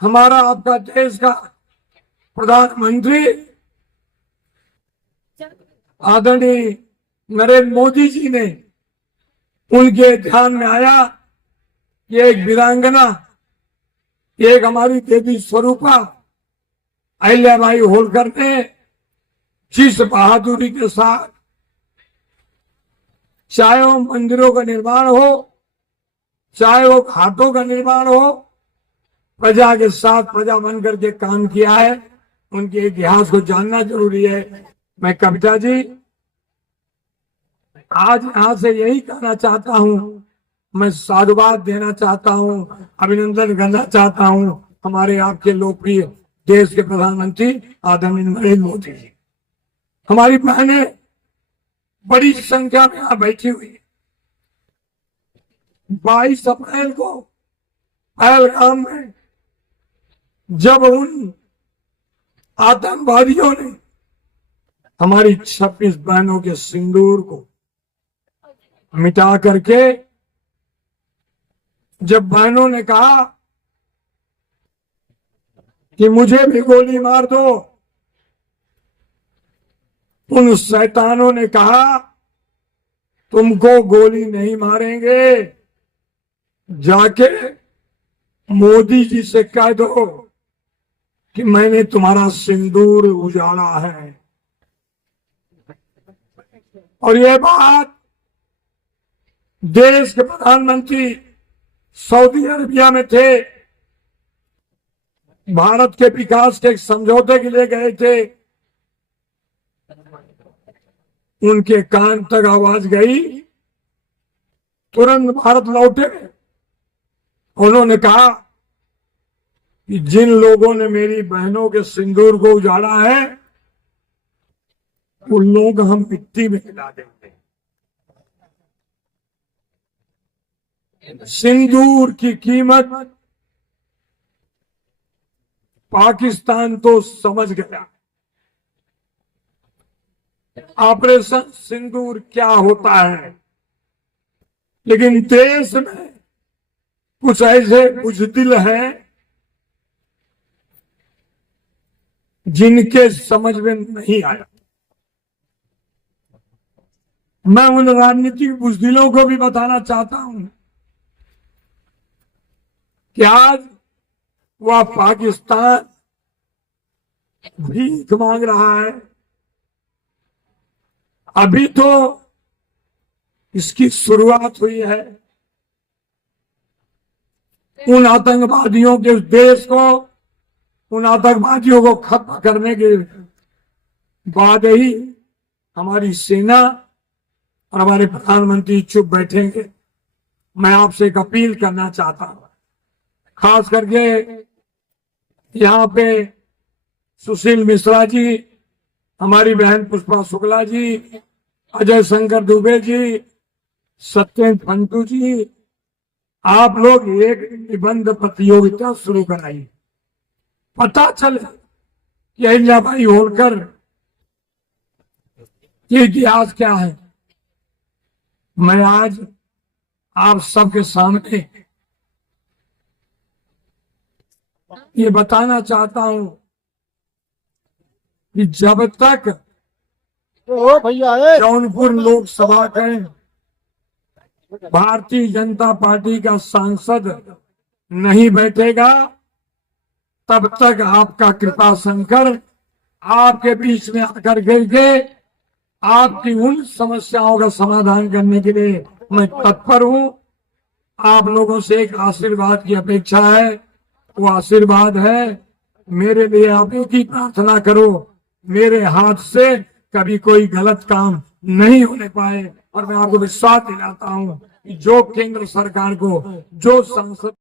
हमारा आपका देश का प्रधानमंत्री आदरणीय नरेंद्र मोदी जी ने उनके ध्यान में आया कि एक वीरांगना, एक हमारी देवी स्वरूपा अहिल्याबाई होलकर ने जिस बहादुरी के साथ चाहे वो मंदिरों का निर्माण हो, चाहे वो घाटों का निर्माण हो, प्रजा के साथ प्रजा बनकर के काम किया है, उनके इतिहास को जानना जरूरी है। मैं कविता जी आज यहां से यही कहना चाहता हूं, मैं साधुवाद देना चाहता हूं, अभिनंदन करना चाहता हूं हमारे आपके लोकप्रिय देश के प्रधानमंत्री आदरणीय नरेंद्र मोदी जी। हमारी बहनें बड़ी संख्या में यहां बैठी हुई है। 22 अप्रैल को पहलगाम में जब उन आतंकवादियों ने हमारी 26 बहनों के सिंदूर को मिटा करके, जब बहनों ने कहा कि मुझे भी गोली मार दो, उन शैतानों ने कहा तुमको गोली नहीं मारेंगे, जाके मोदी जी से कह दो कि मैंने तुम्हारा सिंदूर उजाड़ा है। और यह बात देश के प्रधानमंत्री सऊदी अरबिया में थे, भारत के विकास के एक समझौते के लिए गए थे, उनके कान तक आवाज गई, तुरंत भारत लौटे। उन्होंने कहा कि जिन लोगों ने मेरी बहनों के सिंदूर को उजाड़ा है उन लोगों को हम मिट्टी में मिला देंगे। सिंदूर की कीमत पाकिस्तान तो समझ गया, ऑपरेशन सिंदूर क्या होता है, लेकिन देश में कुछ ऐसे बुजदिल हैं जिनके समझ में नहीं आया। मैं उन राजनीतिक बुजदिलों को भी बताना चाहता हूं कि आज वह पाकिस्तान भीख मांग रहा है। अभी तो इसकी शुरुआत हुई है। उन आतंकवादियों के उस देश को, उन आतंकवादियों को खत्म करने के बाद ही हमारी सेना और हमारे प्रधानमंत्री चुप बैठेंगे। मैं आपसे एक अपील करना चाहता हूं, खास करके यहाँ पे सुशील मिश्रा जी, हमारी बहन पुष्पा शुक्ला जी, अजय शंकर दुबे जी, सत्येंद्र फंटू जी, आप लोग एक निबंध प्रतियोगिता शुरू कराइए। पता चले कि अहिल्याबाई होलकर के इतिहास क्या है। मैं आज आप सबके सामने ये बताना चाहता हूं कि जब तक जौनपुर लोकसभा के भारतीय जनता पार्टी का सांसद नहीं बैठेगा, तब तक आपका कृपा शंकर आपके बीच में आकर के आपकी उन समस्याओं का समाधान करने के लिए मैं तत्पर हूं। आप लोगों से एक आशीर्वाद की अपेक्षा है, वो आशीर्वाद है मेरे लिए आप एक ही प्रार्थना करो, मेरे हाथ से कभी कोई गलत काम नहीं होने पाए। और मैं आपको विश्वास दिलाता हूं कि जो केंद्र सरकार को, जो संसद